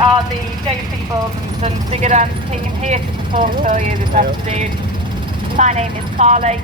are the JC Balls and Sons Digger Dance team here to perform for you this afternoon. My name is Carly,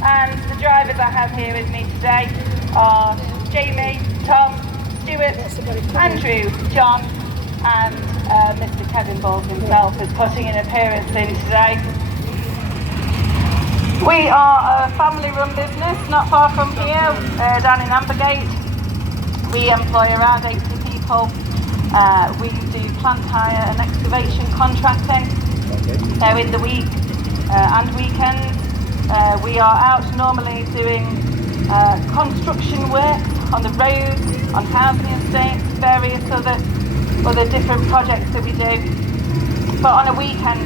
and the drivers I have here with me today are Jamie, Tom, Stuart, Andrew, John, and Mr. Kevin Balls himself is putting an appearance in today. We are a family-run business not far from here, down in Ambergate. We employ around 80 people. We do plant hire and excavation contracting. So in the week and weekends, we are out normally doing construction work on the roads, on housing estates, various other different projects that we do. But on a weekend,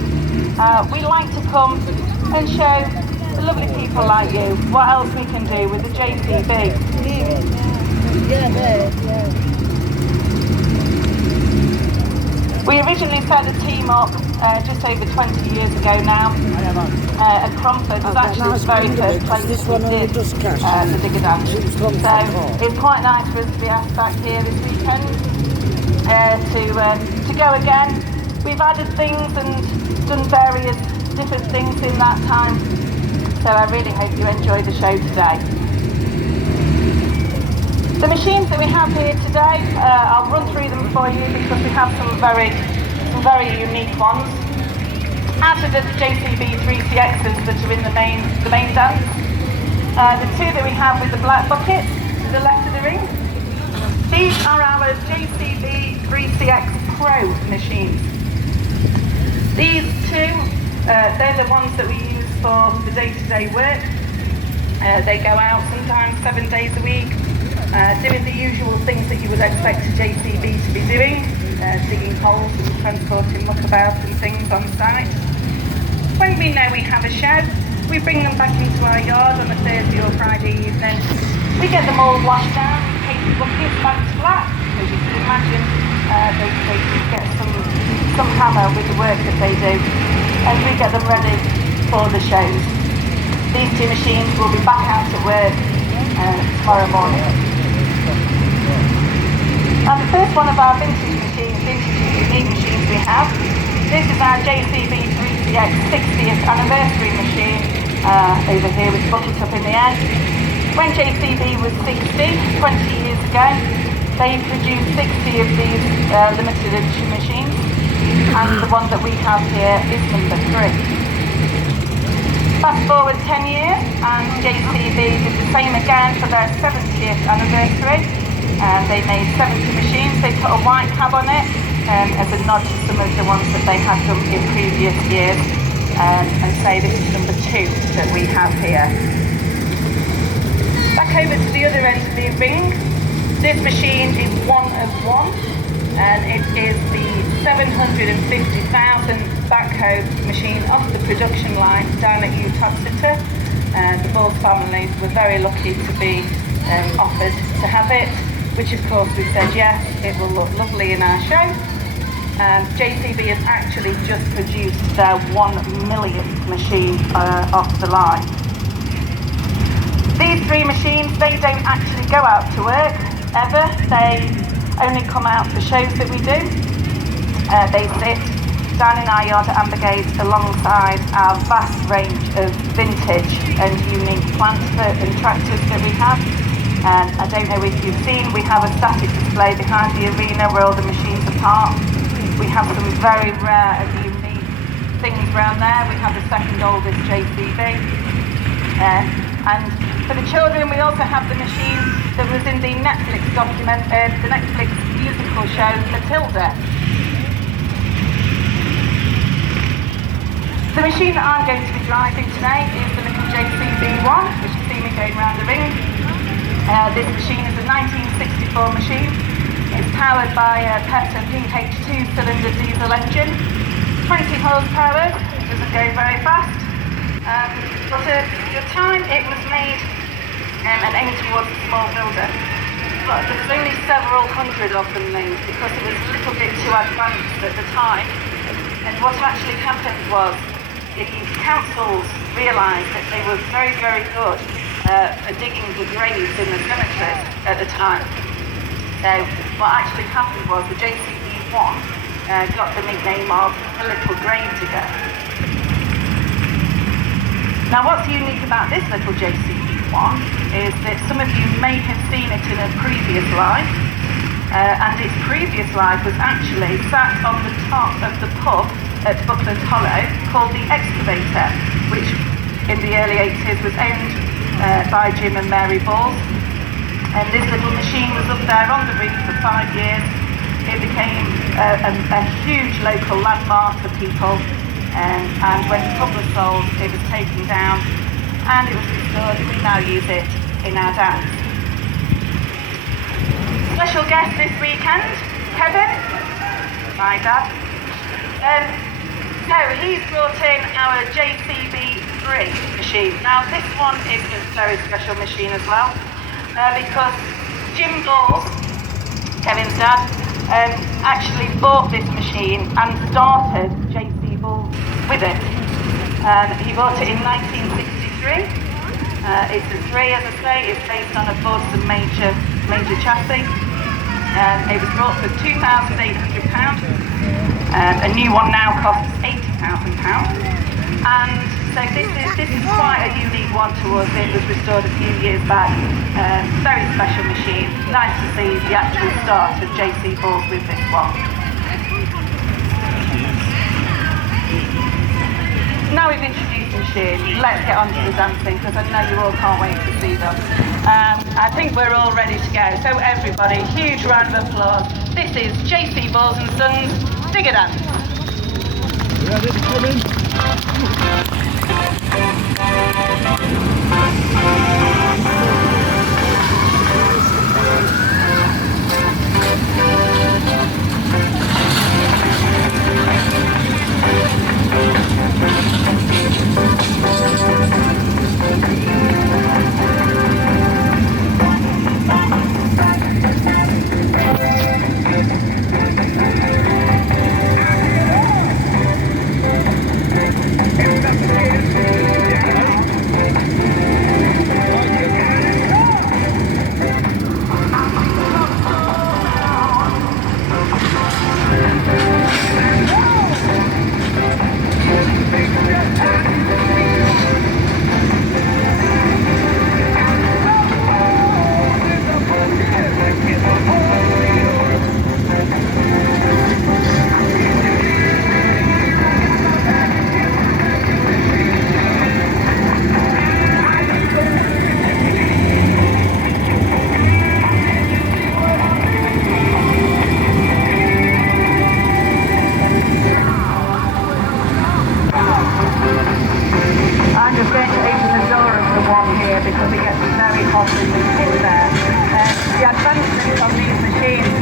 we like to come and show the lovely people like you what else we can do with the JCB. We originally set the team up just over 20 years ago now at Cromford. It was actually the very first place we did the digger dance. So it's quite nice for us to be asked back here this weekend to go again. We've added things and done various different things in that time. So I really hope you enjoy the show today. The machines that we have here today, I'll run through them for you because we have some very unique ones. Out of the JCB 3CXs that are in the main dance, the two that we have with the black buckets to the left of the ring, these are our JCB 3CX Pro machines. These two, they're the ones that we use for the day-to-day work. They go out sometimes 7 days a week, doing the usual things that you would expect a JCB to be doing, digging holes and transporting muckabout and things on site. When we know we have a show, we bring them back into our yard on a Thursday or Friday evening. We get them all washed down, take the buckets back to black. As you can imagine, they get some hammer with the work that they do, and we get them ready for the shows. These two machines will be back out at work tomorrow morning. And the first one of our vintage unique machines we have, this is our JCB 3CX 60th anniversary machine over here with the bucket up in the air. When JCB was 60, 20 years ago, they produced 60 of these limited edition machines, and the one that we have here is number 3. Fast forward 10 years, and JCB did the same again for their 70th anniversary. They made 70 machines. They put a white cab on it as a nod to some of the ones that they had done in previous years, and say this is number 2 that we have here. Back over to the other end of the ring. This machine is one of one, and it is the 750,000 backhoe machine off the production line down at Utah. The Balls family were very lucky to be offered to have it, which of course we said yes, it will look lovely in our show. JCB has actually just produced their 1 millionth machine off the line. These 3 machines, they don't actually go out to work ever. They only come out for shows that we do. They sit down in our yard at Ambergate alongside our vast range of vintage and unique plants and tractors that we have. And I don't know if you've seen, we have a static display behind the arena where all the machines are parked. We have some very rare and unique things around there. We have the second oldest JCB. And for the children, we also have the machine that was in the Netflix the Netflix musical show Matilda. The machine that I'm going to be driving today is the little JCB1, which you see me going around the ring. This machine is a 1964 machine. It's powered by a Pepsi PH2 cylinder diesel engine, 20 horsepower. It doesn't go very fast. But at the time it was made and aimed towards a small builder. But there was only several hundred of them made because it was a little bit too advanced at the time. And what actually happened was the councils realised that they were very, very good at digging the graves in the cemeteries at the time. So what actually happened was the JCB1 got the nickname of a little grave digger. Now what's unique about this little JCB one is that some of you may have seen it in a previous life, and its previous life was actually sat on the top of the pub at Buckland Hollow called the Excavator, which in the early 80s was owned by Jim and Mary Balls. And this little machine was up there on the roof for 5 years. It became a huge local landmark for people, and when the pub was sold, it was taken down and it was restored, and we now use it in our dance. Special guest this weekend, Kevin, my dad. So he's brought in our JCB3 machine. Now this one is a very special machine as well, because Jim Balls, Kevin's dad, actually bought this machine and started JC Balls with it. He bought it in 1963. It's a 3, as I say. It's based on a Fordson major chassis. It was bought for £2,800. A new one now costs £80,000. And so this is quite a unique one to us. It was restored a few years back. Very special machine. Nice to see the actual start of JC Balls with this one. Now we've introduced the machine, let's get on to the dancing, because I know you all can't wait to see them. I think we're all ready to go. So everybody, huge round of applause. This is JC Balls and Sons Digger Dance. Ready to come in?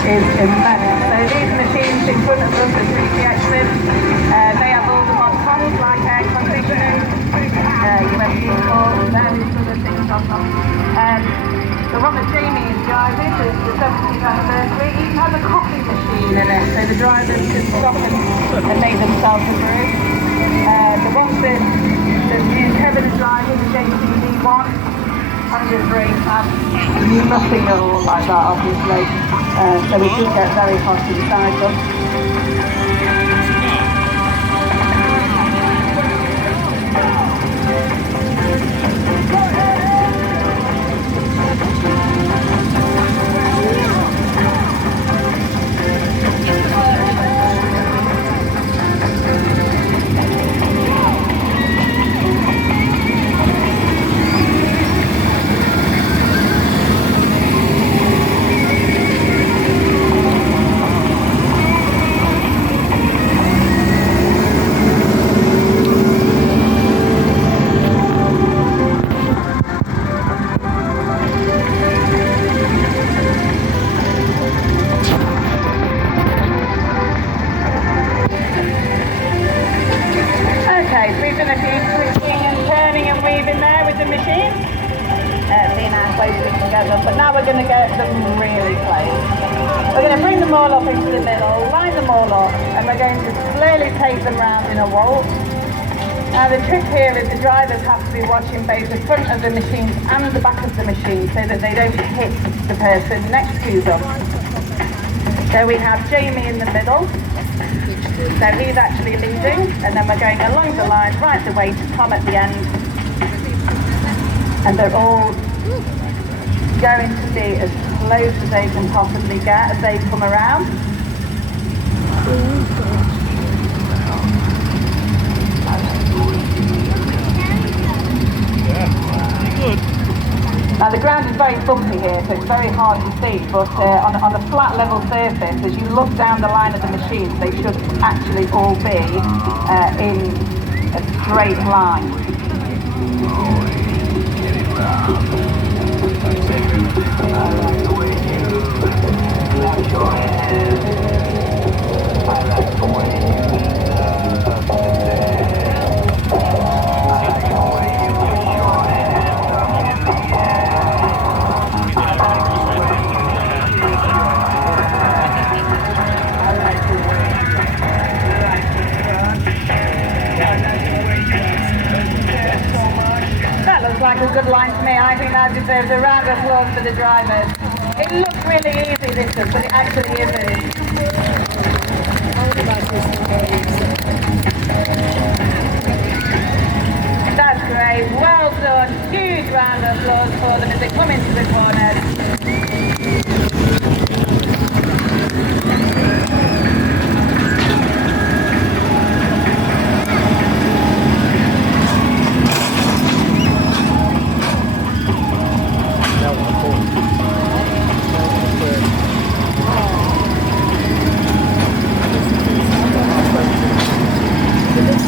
Is immense. So these machines in front of us, the 3CXs, they have all the mod cons like air conditioning, USB ports, various other things on them. The one that Jamie is driving is the 70th anniversary. It even has a coffee machine in it, so the drivers can stop and make themselves a brew. The ones that Kevin is driving, the JCB1, 103 have nothing at all like that, obviously. So we do get very hot inside them. But now we're going to get them really close. We're going to bring them all up into the middle, line them all up, and we're going to slowly take them round in a waltz. Now the trick here is the drivers have to be watching both the front of the machines and the back of the machine so that they don't hit the person next to them. So we have Jamie in the middle, So he's actually leading, and then we're going along the line right the way to Tom at the end. And they're all going to be as close as they can possibly get as they come around. Now the ground is very bumpy here, so it's very hard to see, but on a flat level surface, as you look down the line of the machines, they should actually all be in a straight line. Like a good line to me. I think that deserves a round of applause for the drivers. It looks really easy, this does, but it actually isn't. That's great. Well done. Huge round of applause for them as they come into the corners.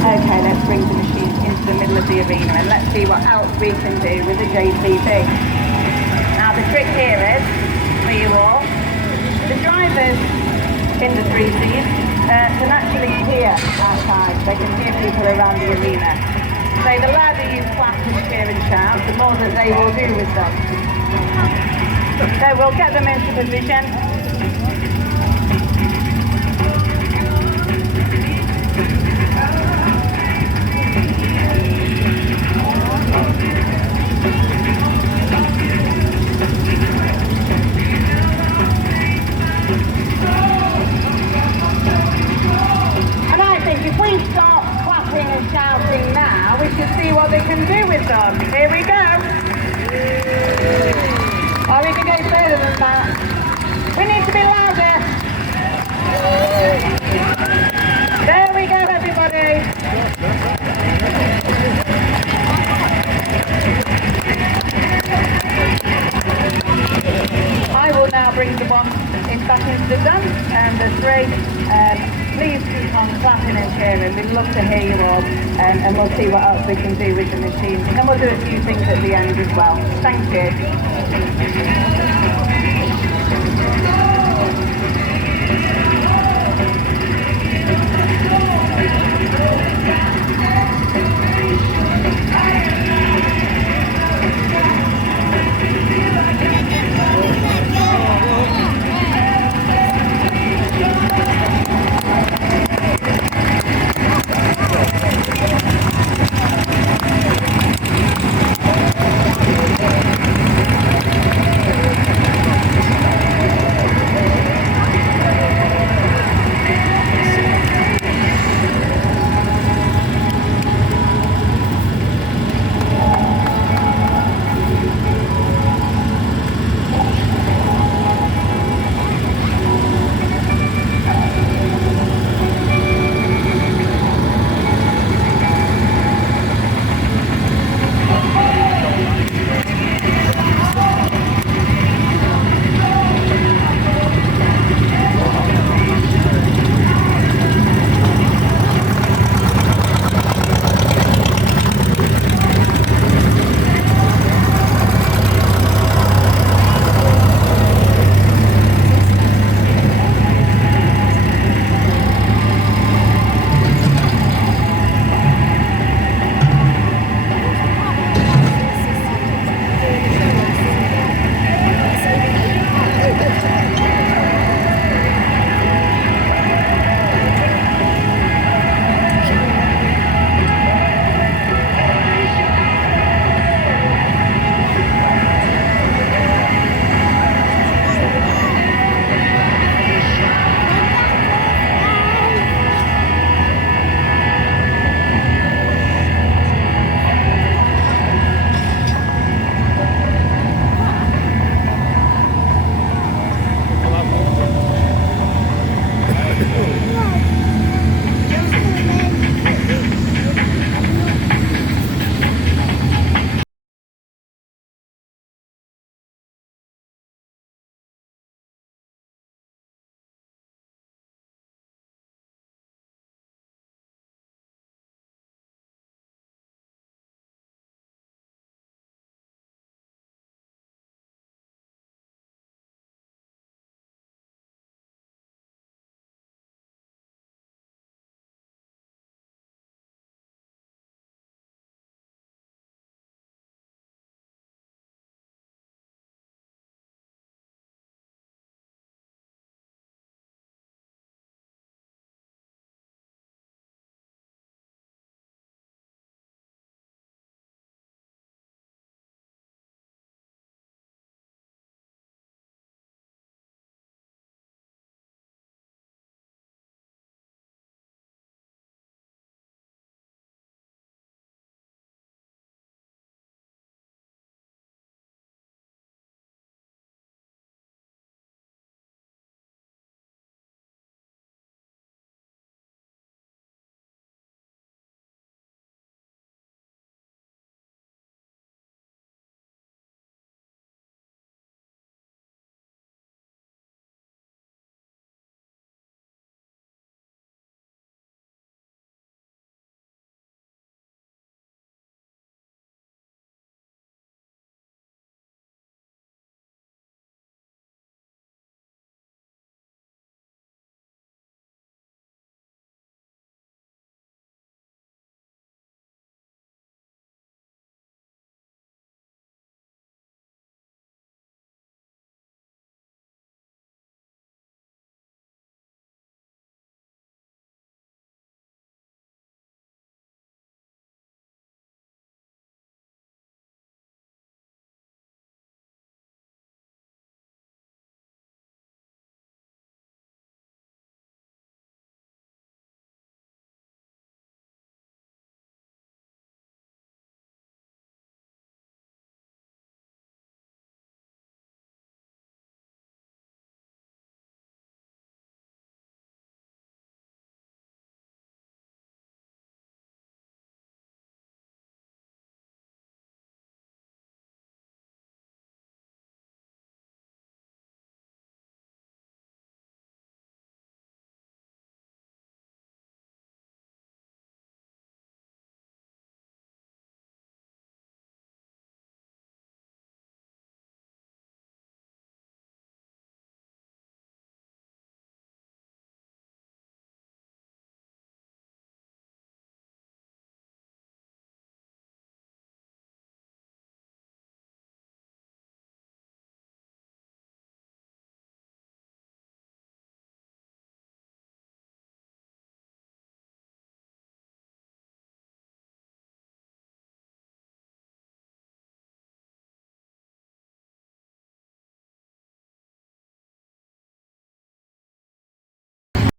Okay, let's bring the machine into the middle of the arena and let's see what else we can do with the JCB. Now the trick here is, for you all, the drivers in the 3Cs can actually hear outside. They can hear people around the arena. So the louder you clap and cheer and shout, the more that they will do with them. So we'll get them into position. If we start clapping and shouting now, we should see what they can do with them. Here we go. Or we can go further than that. We need to be louder. There we go, everybody. I will now bring the one back into the dance, and the three. Please keep on clapping and cheering. We'd love to hear you all, and we'll see what else we can do with the machines. And then we'll do a few things at the end as well. Thank you.